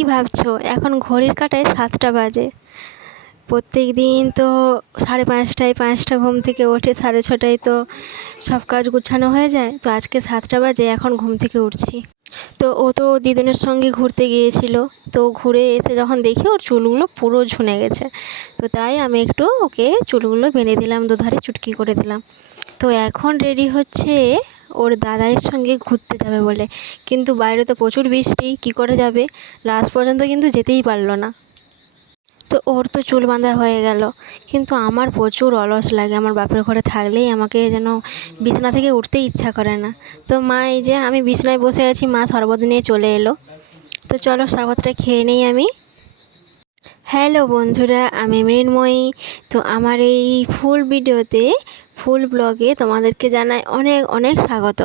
কি ভাবছো? এখন ঘড়ির কাঁটায় 7টা বাজে। প্রত্যেক দিন তো 5:30টায় ঘুম থেকে ওঠে, 6:30টায় তো সব কাজ গুছানো হয়ে যায়। তো আজকে 7টা বাজে এখন ঘুম থেকে উঠছি। তো ও তো দিদুনের সঙ্গে ঘুরতে গিয়েছিল। তো ঘুরে এসে যখন দেখি ওর চুলগুলো পুরো ঝুনে গেছে, তো তাই আমি একটু ওকে চুলগুলো বেঁধে দিলাম, দুধারে চুটকি করে দিলাম। তো এখন রেডি হচ্ছে ওর দাদাইয়ের সঙ্গে ঘুরতে যাবে বলে, কিন্তু বাইরে তো প্রচুর বৃষ্টি, কী করে যাবে? লাস্ট পর্যন্ত কিন্তু যেতেই পারলো না। তো ওর তো চুল বাঁধা হয়ে গেল, কিন্তু আমার প্রচুর অলস লাগে। আমার বাপের ঘরে থাকলেই আমাকে যেন বিছানা থেকে উঠতেই ইচ্ছা করে না। তো মা, এই যে আমি বিছানায় বসে আছি, মা শরবত নিয়ে চলে এলো। তো চলো শরবতটা খেয়ে নেই আমি। হ্যালো বন্ধুরা, আমি মৃন্ময়ী। তো আমার এই ফুল ব্লগে তোমাদেরকে জানাই অনেক অনেক স্বাগত।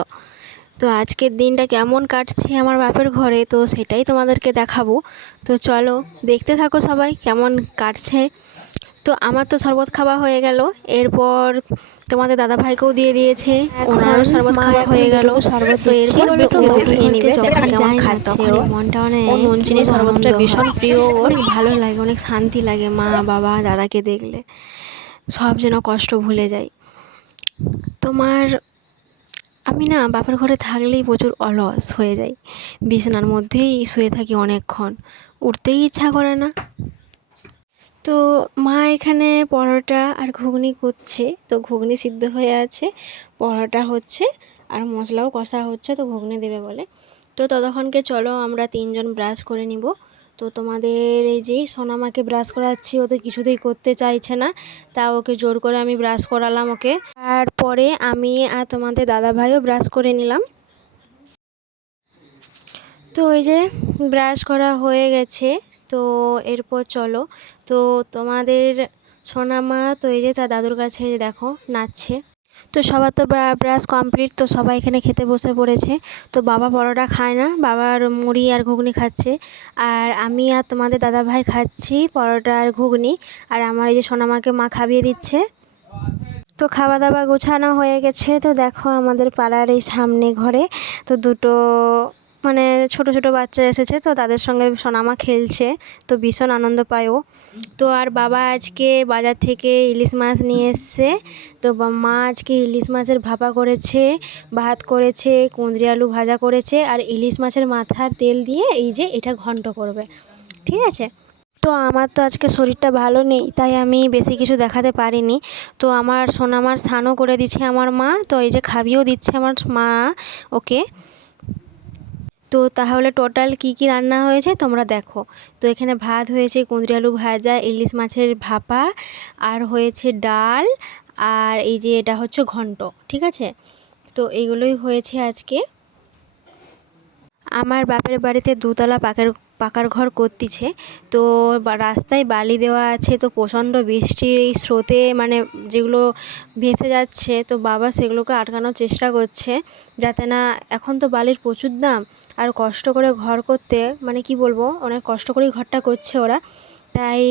তো আজকের দিনটা কেমন কাটছে আমার বাপের ঘরে, তো সেটাই তোমাদেরকে দেখাবো। তো চলো দেখতে থাকো সবাই কেমন কাটছে। তো আমার তো শরবত খাওয়া হয়ে গেল, এরপর তোমাদের দাদা ভাইকেও দিয়ে দিয়েছে, ওনারও শরবত খাওয়া হয়ে গেল। তো এরপর ও খেয়ে নিবে, দেখো কেমন খাচ্ছে ও। মনটা ও নুন চিনি শরবতটা ভীষণ প্রিয় ওর, ভালো লাগে, অনেক শান্তি লাগে মা বাবা দাদাকে দেখলে, সব যেন কষ্ট ভুলে যায়। তোমার আমি না বাপের ঘরে থাকলেই প্রচুর অলস হয়ে যাই, বিছানার মধ্যেই শুয়ে থাকি অনেকক্ষণ, উঠতেই ইচ্ছা করে না। তো মা এখানে পরোটা আর ঘুগনি করছে, তো ঘুগনি সিদ্ধ হয়ে আছে, পরোটা হচ্ছে আর মশলাও কষা হচ্ছে, তো ঘুগনি দেবে বলে। তো ততক্ষণকে চলো আমরা তিনজন ব্রাশ করে নিব। তো তোমাদের এই যে সোনামাকে ব্রাশ করাচ্ছি, ও তো কিছুতেই করতে চাইছে না, তা ওকে জোর করে আমি ব্রাশ করালাম ওকে। তারপরে আমি আর তোমাদের দাদা ভাইও ব্রাশ করে নিলাম। তো এই যে ব্রাশ করা হয়ে গেছে, তো এরপর চলো। তো তোমাদের সোনামা তো এই যে তার দাদুর কাছে দেখো নাচছে। তো সবার তো ব্রাশ কমপ্লিট, তো সবাই এখানে খেতে বসে পড়েছে। তো বাবা পরোটা খায় না, বাবার মুড়ি আর ঘুগনি খাচ্ছে, আর আমি আর তোমাদের দাদা ভাই খাচ্ছি পরোটা আর ঘুগনি। আর আমার এই যে সোনামাকে মা খাইয়ে দিচ্ছে। তো খাওয়া দাওয়া গোছানো হয়ে গেছে। তো দেখো আমাদের পাড়ার এই সামনে ঘরে তো দুটো মানে ছোট ছোট বাচ্চা এসেছে, তো তাদের সঙ্গে সোনামা খেলছে, তো ভীষণ আনন্দ পায় ও। তো আর বাবা আজকে বাজার থেকে ইলিশ মাছ নিয়ে এসছে, তো মা আজকে ইলিশ মাছের ভাপা করেছে, ভাত করেছে, কুঁদরি আলু ভাজা করেছে, আর ইলিশ মাছের মাথার তেল দিয়ে এই যে এটা ঘন্ট করবে, ঠিক আছে। তো আমার তো আজকে শরীরটা ভালো নেই, তাই আমি বেশি কিছু দেখাতে পারিনি। তো আমার সোনামার স্নানও করে দিচ্ছে আমার মা, তো এই যে খাবিয়েও দিচ্ছে আমার মা ওকে। তো তাহলে টোটাল কি কি রান্না হয়েছে তোমরা দেখো। তো এখানে ভাত হয়েছে, কুঁদরি আলু ভাজা, ইলিশ মাছের ভাপা, আর হয়েছে ডাল, আর এই যে এটা হচ্ছে ঘন্ট, ঠিক আছে। তো এইগুলোই হয়েছে আজকে। আমার বাপের বাড়িতে দুতলা পাকার ঘর করতিছে, তো রাস্তায় বালি দেওয়া আছে, তো প্রচণ্ড বৃষ্টির এই স্রোতে মানে যেগুলো ভেসে যাচ্ছে, তো বাবা সেগুলোকে আটকানোর চেষ্টা করছে যাতে না, এখন তো বালির প্রচুর দাম, আর কষ্ট করে ঘর করতে মানে কি বলবো, অনেক কষ্ট করেই ঘরটা করছে ওরা, তাই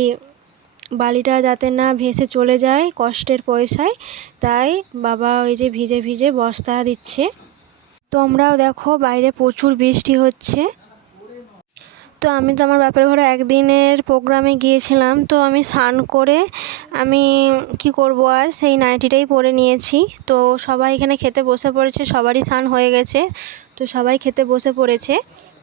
বালিটা যাতে না ভেসে চলে যায় কষ্টের পয়সায়, তাই বাবা ওই যে ভিজে ভিজে বস্তা দিচ্ছে। তোমরাও দেখো বাইরে প্রচুর বৃষ্টি হচ্ছে। তো আমি তো আমার বাপের ঘরে একদিনের প্রোগ্রামে গিয়েছিলাম, তো আমি স্নান করে আমি কি করব, আর সেই নাইটিটাই পরে নিয়েছি। তো সবাই এখানে খেতে বসে পড়েছে, সবারই স্নান হয়ে গেছে, তো সবাই খেতে বসে পড়েছে।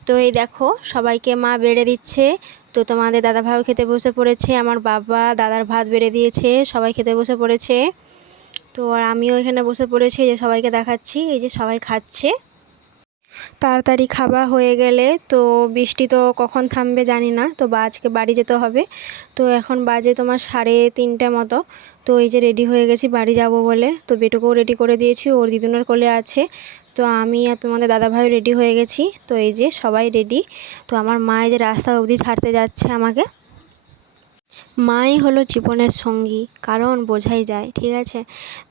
তো এই দেখো সবাইকে মা বেড়ে দিচ্ছে। তো তোমাদের দাদা ভাইও খেতে বসে পড়েছে, আমার বাবা দাদার ভাত বেড়ে দিয়েছে, সবাই খেতে বসে পড়েছে। তো আর আমিও এখানে বসে পড়েছি, যে সবাইকে দেখাচ্ছি, এই যে সবাই খাচ্ছে। তাড়াতাড়ি খাওয়া হয়ে গেলে তো বৃষ্টি তো কখন থামবে জানি না, তো আজকে বাড়ি যেতে হবে। তো এখন বাজে তোমার 3:30 মতো। তো এই যে রেডি হয়ে গেছি বাড়ি যাব বলে, তো বেটুকেও রেডি করে দিয়েছি, ওর দিদুনের কোলে আছে। তো আমি আর তোমাদের দাদাভাইও রেডি হয়ে গেছি, তো এই যে সবাই রেডি। তো আমার মা এই যে রাস্তা অবধি ছাড়তে যাচ্ছে আমাকে। মাই হলো জীবনের সঙ্গী, কারণ বোঝাই যায়, ঠিক আছে।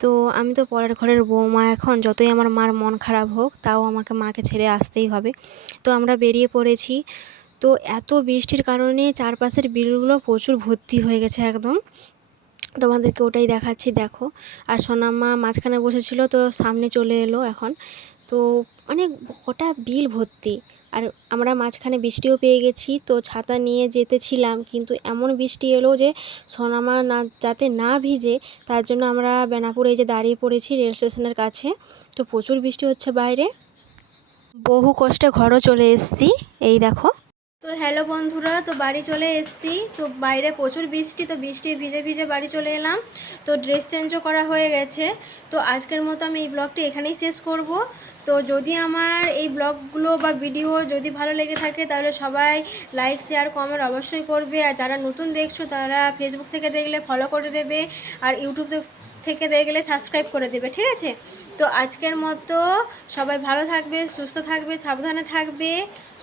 তো আমি তো পরের ঘরের বৌমা, এখন যতই আমার মার মন খারাপ হোক তাও আমাকে মাকে ছেড়ে আসতেই হবে। তো আমরা বেরিয়ে পড়েছি। তো এত বৃষ্টির কারণে চারপাশের বিলগুলো প্রচুর ভর্তি হয়ে গেছে একদম, তোমাদেরকে ওটাই দেখাচ্ছি দেখো। আর সোনামা মাঝখানে বসেছিল, তো সামনে চলে এলো এখন। তো অনেক গোটা বিল ভর্তি, আর আমরা মাঝখানে বৃষ্টিও পেয়ে গেছি, তো ছাতা নিয়ে যেতেছিলাম, কিন্তু এমন বৃষ্টি এলো যে সোনামা না যাতে না ভিজে, তার জন্য আমরা বেনাপুরে এই যে দাঁড়িয়ে পড়েছি রেল স্টেশনের কাছে। তো প্রচুর বৃষ্টি হচ্ছে বাইরে, বহু কষ্টে ঘরও চলে এসেছি। এই দেখো। তো হ্যালো বন্ধুরা, তো বাড়ি চলে এসেছি। তো বাইরে প্রচুর বৃষ্টি, তো বৃষ্টি ভিজে ভিজে বাড়ি চলে এলাম। তো ড্রেস চেঞ্জও করা হয়ে গেছে। তো আজকের মতো আমি এই ব্লগটি এখানেই শেষ করব। তো যদি আমার এই ব্লগগুলো বা ভিডিও যদি ভালো লেগে থাকে তাহলে সবাই লাইক শেয়ার কমেন্ট অবশ্যই করবে। আর যারা নতুন দেখছো তারা ফেসবুক থেকে দেখলে ফলো করে দেবে, আর ইউটিউব থেকে দেখলে সাবস্ক্রাইব করে দেবে, ঠিক আছে? তো আজকের মতো সবাই ভালো থাকবে, সুস্থ থাকবে, সাবধানে থাকবে।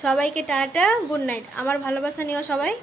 সবাইকে টাটা, গুড নাইট। আমার ভালোবাসা নিও সবাই।